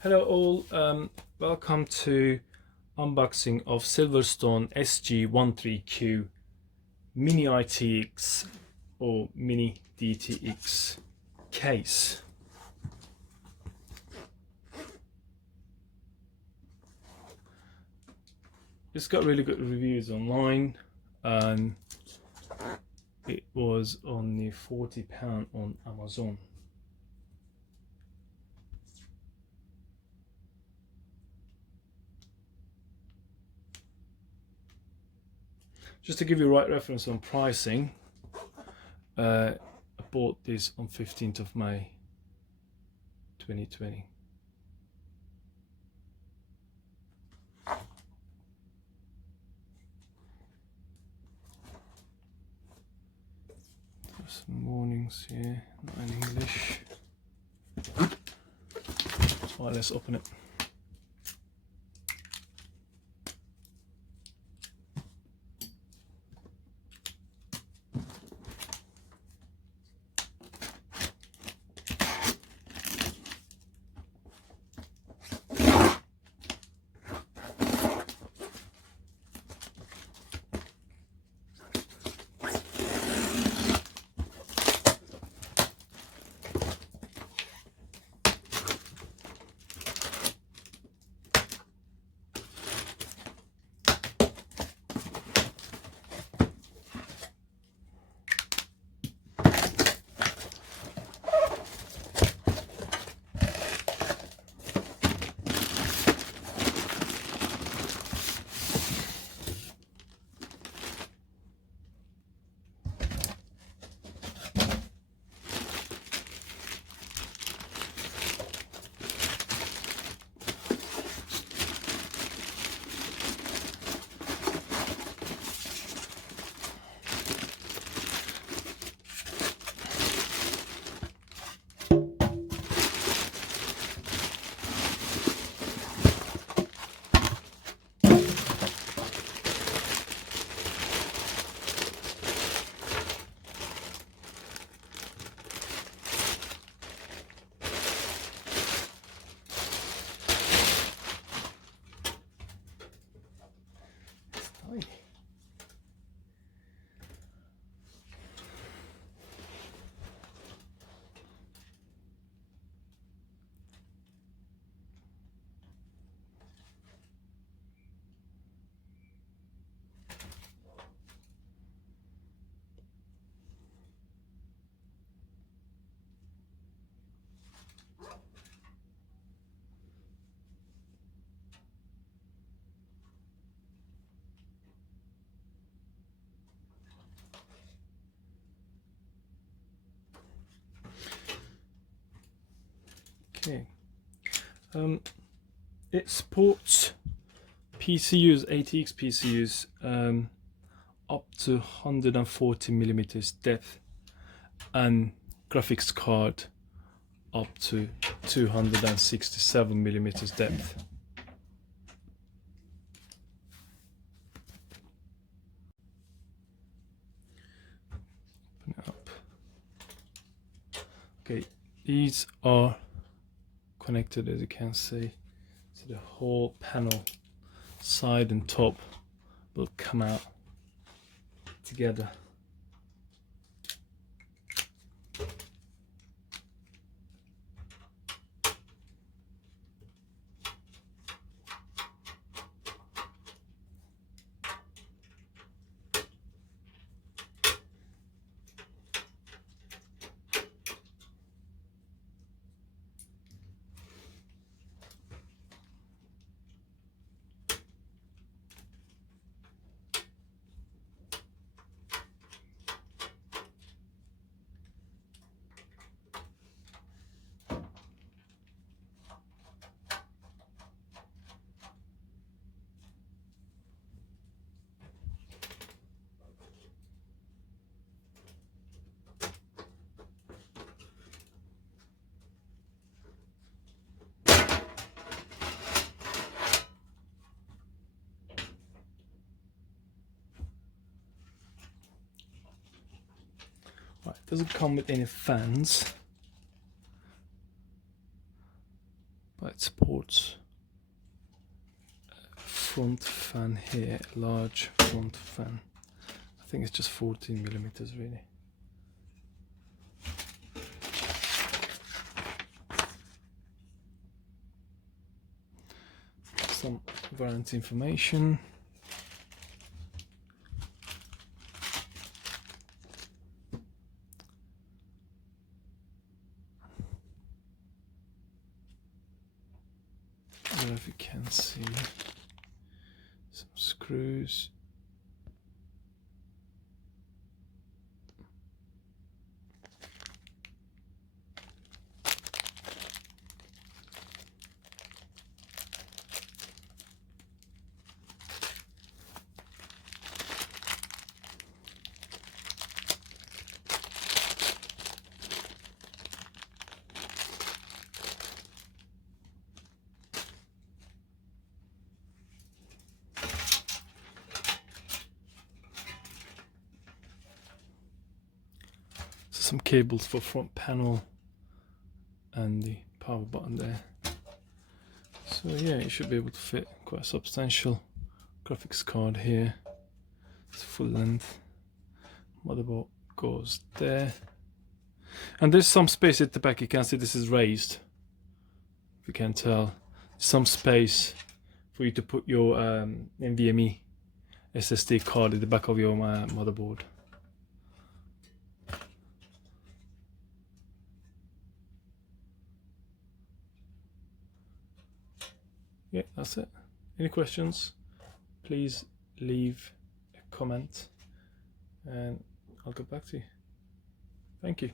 Hello all, welcome to unboxing of SilverStone SG13Q mini-ITX or mini-DTX case. It's got really good reviews online and it was only £40 on Amazon. Just to give you a right reference on pricing, I bought this on 15th of May 2020. Some warnings here, not in English. Right, let's open it. Okay, it supports PCUs, ATX PCUs up to 140 millimeters depth and graphics card up to 267 millimeters depth. Open it up. Okay, these are connected, as you can see, so the whole panel, side and top, will come out together. Right, it doesn't come with any fans, but It supports a front fan here, a large front fan. I think it's just 14 millimeters really. Some warranty information. I don't know if you can see some screws. Some cables for front panel and the power button there. So yeah, you should be able to fit quite a substantial graphics card here. It's full length. Motherboard goes there, and there's some space at the back. You can see this is raised, if you can tell. Some space for you to put your NVMe SSD card at the back of your motherboard. Yeah, that's it. Any questions, please leave a comment and I'll get back to you. Thank you.